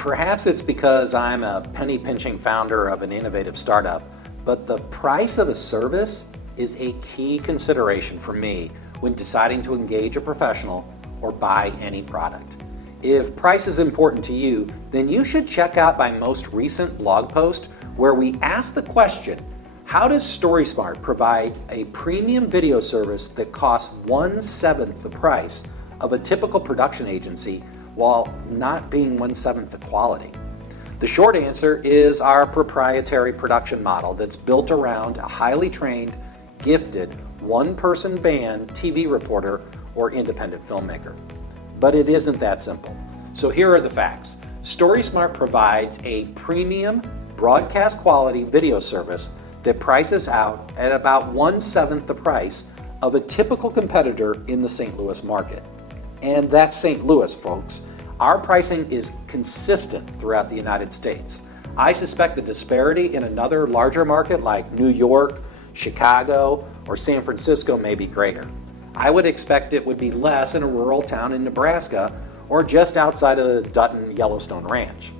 Perhaps it's because I'm a penny-pinching founder of an innovative startup, but the price of a service is a key consideration for me when deciding to engage a professional or buy any product. If price is important to you, then you should check out my most recent blog post where we ask the question, how does STORYSMART provide a premium video service that costs 1/7 the price of a typical production agency while not being 1/7 the quality? The short answer is our proprietary production model that's built around a highly trained, gifted, one-person band TV reporter or independent filmmaker. But it isn't that simple. So here are the facts. STORYSMART provides a premium broadcast quality video service that prices out at about 1/7 the price of a typical competitor in the St. Louis market. And that's St. Louis, folks. Our pricing is consistent throughout the United States. I suspect the disparity in another larger market like New York, Chicago, or San Francisco may be greater. I would expect it would be less in a rural town in Nebraska or just outside of the Dutton Yellowstone Ranch.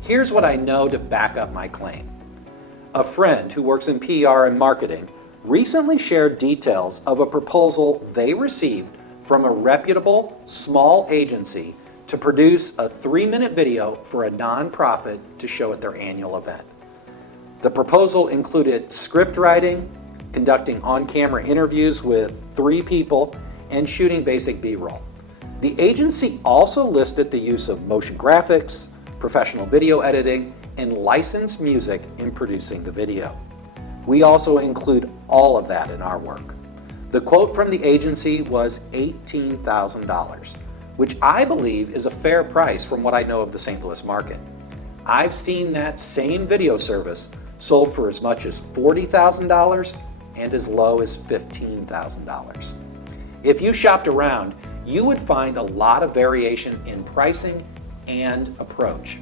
Here's what I know to back up my claim. A friend who works in PR and marketing recently shared details of a proposal they received from a reputable small agency to produce a 3-minute video for a nonprofit to show at their annual event. The proposal included script writing, conducting on-camera interviews with 3 people, and shooting basic B-roll. The agency also listed the use of motion graphics, professional video editing, and licensed music in producing the video. We also include all of that in our work. The quote from the agency was $18,000, which I believe is a fair price from what I know of the St. Louis market. I've seen that same video service sold for as much as $40,000 and as low as $15,000. If you shopped around, you would find a lot of variation in pricing and approach.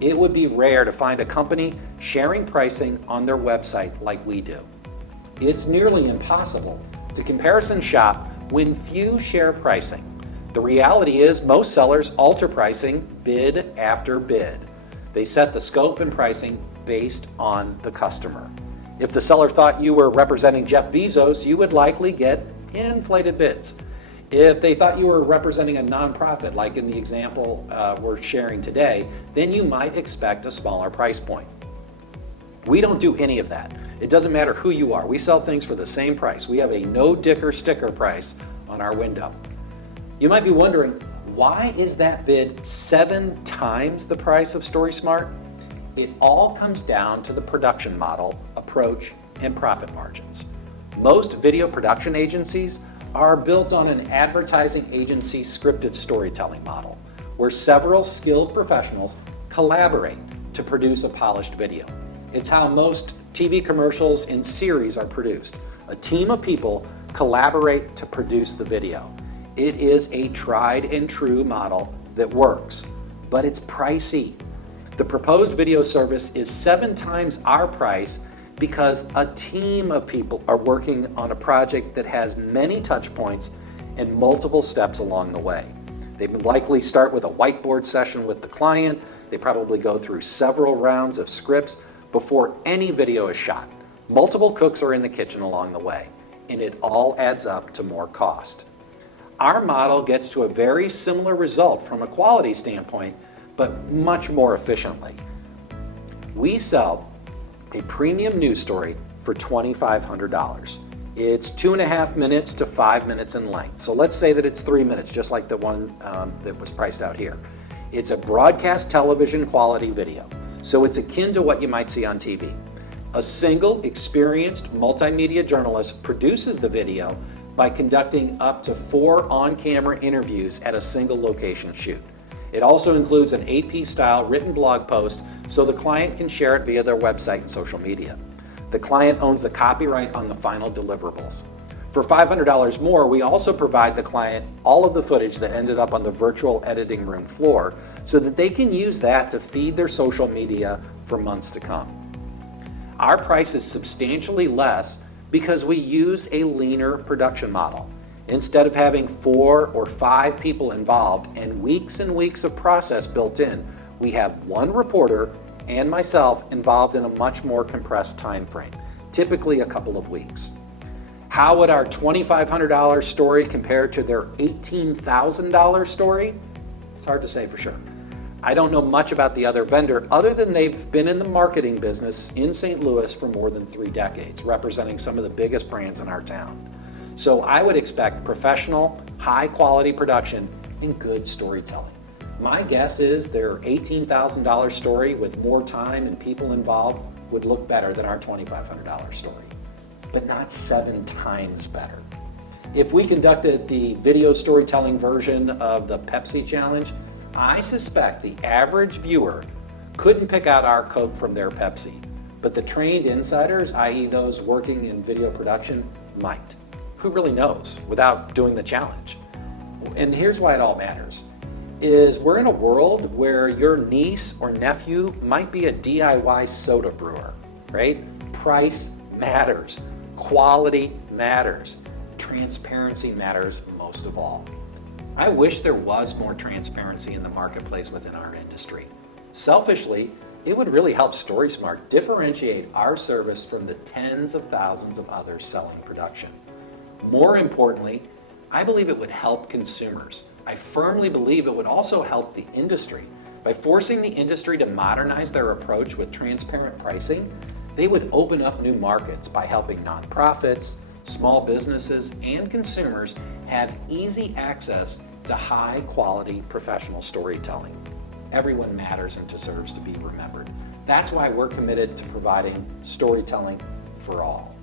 It would be rare to find a company sharing pricing on their website like we do. It's nearly impossible to comparison shop when few share pricing. The reality is most sellers alter pricing bid after bid. They set the scope and pricing based on the customer. If the seller thought you were representing Jeff Bezos, you would likely get inflated bids. If they thought you were representing a nonprofit, like in the example we're sharing today, then you might expect a smaller price point. We don't do any of that. It doesn't matter who you are. We sell things for the same price. We have a no-dicker sticker price on our window. You might be wondering, why is that bid 7 times the price of STORYSMART? It all comes down to the production model, approach, and profit margins. Most video production agencies are built on an advertising agency scripted storytelling model, where several skilled professionals collaborate to produce a polished video. It's how most TV commercials and series are produced. A team of people collaborate to produce the video. It is a tried and true model that works, but it's pricey. The proposed video service is 7 times our price because a team of people are working on a project that has many touch points and multiple steps along the way. They would likely start with a whiteboard session with the client. They probably go through several rounds of scripts before any video is shot. Multiple cooks are in the kitchen along the way, and it all adds up to more cost. Our model gets to a very similar result from a quality standpoint, but much more efficiently. We sell a premium news story for $2,500. It's 2.5 minutes to 5 minutes in length. So let's say that it's 3 minutes, just like the one that was priced out here. It's a broadcast television quality video, so it's akin to what you might see on TV. A single experienced multimedia journalist produces the video by conducting up to 4 on-camera interviews at a single location shoot. It also includes an AP-style written blog post so the client can share it via their website and social media. The client owns the copyright on the final deliverables. For $500 more, we also provide the client all of the footage that ended up on the virtual editing room floor so that they can use that to feed their social media for months to come. Our price is substantially less because we use a leaner production model. Instead of having 4 or 5 people involved and weeks of process built in, we have one reporter and myself involved in a much more compressed time frame, typically a couple of weeks. How would our $2,500 story compare to their $18,000 story? It's hard to say for sure. I don't know much about the other vendor other than they've been in the marketing business in St. Louis for more than 3 decades, representing some of the biggest brands in our town. So I would expect professional, high quality production and good storytelling. My guess is their $18,000 story with more time and people involved would look better than our $2,500 story, but not 7 times better. If we conducted the video storytelling version of the Pepsi Challenge, I suspect the average viewer couldn't pick out our Coke from their Pepsi, but the trained insiders, i.e. those working in video production, might. Who really knows without doing the challenge? And here's why it all matters, is we're in a world where your niece or nephew might be a DIY soda brewer, right? Price matters, quality matters, transparency matters most of all. I wish there was more transparency in the marketplace within our industry. Selfishly, it would really help STORYSMART differentiate our service from the tens of thousands of others selling production. More importantly, I believe it would help consumers. I firmly believe it would also help the industry. By forcing the industry to modernize their approach with transparent pricing, they would open up new markets by helping nonprofits, small businesses, and consumers have easy access to high-quality professional storytelling. Everyone matters and deserves to be remembered. That's why we're committed to providing storytelling for all.